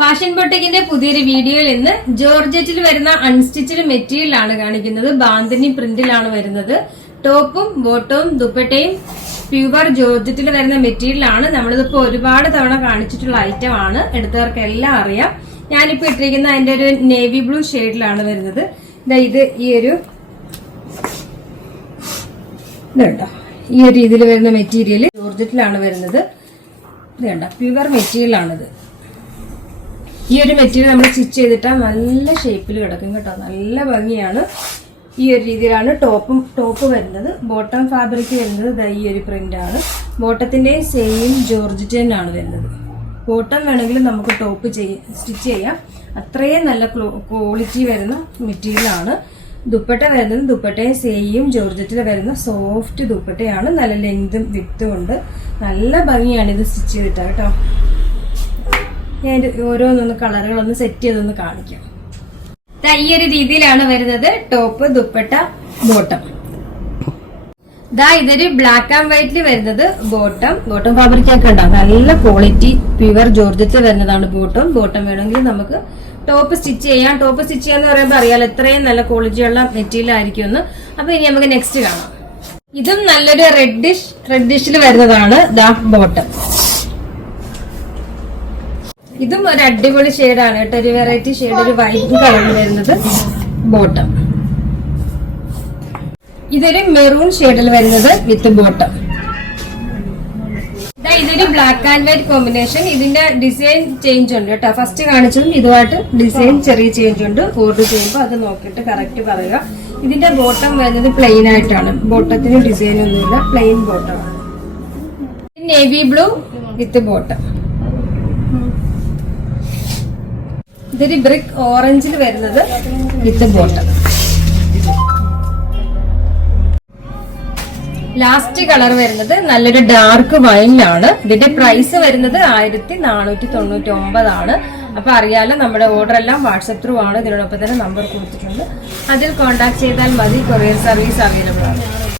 Fashion ബൊട്ടിക്കിന്റെ പുതിയൊരു വീഡിയോയിൽ ഇന്ന് ജോർജറ്റിൽ വരുന്ന അൺസ്റ്റിച്ചഡ് മെറ്റീരിയലാണ് കാണിക്കുന്നത്. ബാന്തിനി പ്രിന്റിലാണ് വരുന്നത്. ടോപ്പും ബോട്ടവും ദുപ്പട്ടയും പ്യുവർ ജോർജറ്റിൽ വരുന്ന മെറ്റീരിയലാണ്. നമ്മളിതിപ്പോ ഒരുപാട് തവണ കാണിച്ചിട്ടുള്ള ഐറ്റം ആണ്, എടുത്തവർക്ക് എല്ലാം അറിയാം. ഞാനിപ്പോ ഇട്ടിരിക്കുന്ന അതിന്റെ ഒരു നേവി ബ്ലൂ ഷെയ്ഡിലാണ് വരുന്നത്. ഇത് ഇതുണ്ടോ, ഈ ഒരു രീതിയിൽ വരുന്ന മെറ്റീരിയൽ ജോർജറ്റിലാണ് വരുന്നത്. ഇത് കണ്ടോ, പ്യുവർ മെറ്റീരിയലാണിത്. ഈ ഒരു മെറ്റീരിയൽ നമ്മൾ സ്റ്റിച്ച് ചെയ്തിട്ടാൽ നല്ല ഷേപ്പിൽ കിടക്കും കേട്ടോ, നല്ല ഭംഗിയാണ്. ഈ ഒരു രീതിയിലാണ് ടോപ്പ് വരുന്നത്. ബോട്ടം ഫാബ്രിക് വരുന്നത് ഈ ഒരു പ്രിന്റ് ആണ്. ബോട്ടത്തിന്റെ സെയിം ജോർജറ്റ് തന്നെയാണ് വരുന്നത്. ബോട്ടം വേണമെങ്കിൽ നമുക്ക് ടോപ്പ് സ്റ്റിച്ച് ചെയ്യാം. അത്രയും നല്ല ക്വാളിറ്റി വരുന്ന മെറ്റീരിയൽ ആണ്. ദുപ്പട്ട വരുന്നത് ദുപ്പട്ടയും സെയിം ജോർജറ്റിൽ വരുന്ന സോഫ്റ്റ് ദുപ്പട്ടയാണ്. നല്ല ലെങ്തും വിത്തും ഉണ്ട്. നല്ല ഭംഗിയാണ് ഇത് സ്റ്റിച്ച് ചെയ്തിട്ടാ കേട്ടോ. ഞാൻ ഓരോന്നൊന്ന് കളറുകളൊന്ന് സെറ്റ് ചെയ്തൊന്ന് കാണിക്കാം. ഈ ഒരു രീതിയിലാണ് വരുന്നത് ടോപ്പ്, ദുപ്പട്ട, ബോട്ടം. ഇതൊരു ബ്ലാക്ക് ആൻഡ് വൈറ്റിൽ വരുന്നത് ബോട്ടം ഫാബ്രിക് ഒക്കെ ഉണ്ടാവും. നല്ല ക്വാളിറ്റി പ്യുവർ ജോർജറ്റിൽ വരുന്നതാണ് ബോട്ടം വേണമെങ്കിൽ നമുക്ക് ടോപ്പ് സ്റ്റിച്ച് ചെയ്യാം. ടോപ്പ് സ്റ്റിച്ച് ചെയ്യാന്ന് പറയുമ്പോൾ അറിയാലോ എത്രയും നല്ല ക്വാളിറ്റിയുള്ള മെറ്റീരിയൽ ആയിരിക്കും എന്ന്. അപ്പൊ ഇനി നമുക്ക് നെക്സ്റ്റ് കാണാം. ഇതും നല്ലൊരു റെഡിഷിൽ വരുന്നതാണ് ബോട്ടം. ഇതും ഒരു അടിപൊളി ഷെയ്ഡാണ് കേട്ടോ, ഒരു വെറൈറ്റി ഷെയ്ഡ്, ഒരു വൈറ്റ് കളറിൽ വരുന്നത് ബോട്ടം. ഇതൊരു മെറൂൺ ഷെയ്ഡിൽ വരുന്നത് വിത്ത് ബോട്ടം. ഇതൊരു ബ്ലാക്ക് ആൻഡ് വൈറ്റ് കോമ്പിനേഷൻ. ഇതിന്റെ ഡിസൈൻ ചേഞ്ച് ഉണ്ട് കേട്ടോ. ഫസ്റ്റ് കാണിച്ചതും ഇതുമായിട്ട് ഡിസൈൻ ചെറിയ ചേഞ്ച് ഉണ്ട്. ഓർഡർ ചെയ്യുമ്പോൾ അത് നോക്കിയിട്ട് കറക്റ്റ് പറയുക. ഇതിന്റെ ബോട്ടം വരുന്നത് പ്ലെയിൻ ആയിട്ടാണ്. ബോട്ടത്തിന് ഡിസൈൻ ഒന്നുമില്ല, പ്ലെയിൻ ബോട്ടമാണ്. Navy blue with bottom. ഇതൊരു ബ്രിക്ക് ഓറഞ്ചിൽ വരുന്നത് വിത്ത് ബോട്ടം. ലാസ്റ്റ് കളർ വരുന്നത് നല്ലൊരു ഡാർക്ക് വൈനിലാണ്. ഇതിന്റെ പ്രൈസ് വരുന്നത് 1499 ആണ്. അപ്പൊ അറിയാലോ, നമ്മുടെ ഓർഡർ എല്ലാം വാട്സ്ആപ്പ് ത്രൂ ആണ്. ഇതിനോടൊപ്പം തന്നെ നമ്പർ കൊടുത്തിട്ടുണ്ട്, അതിൽ കോൺടാക്ട് ചെയ്താൽ മതി. കൊറിയർ സർവീസ് അവൈലബിൾ ആണ്.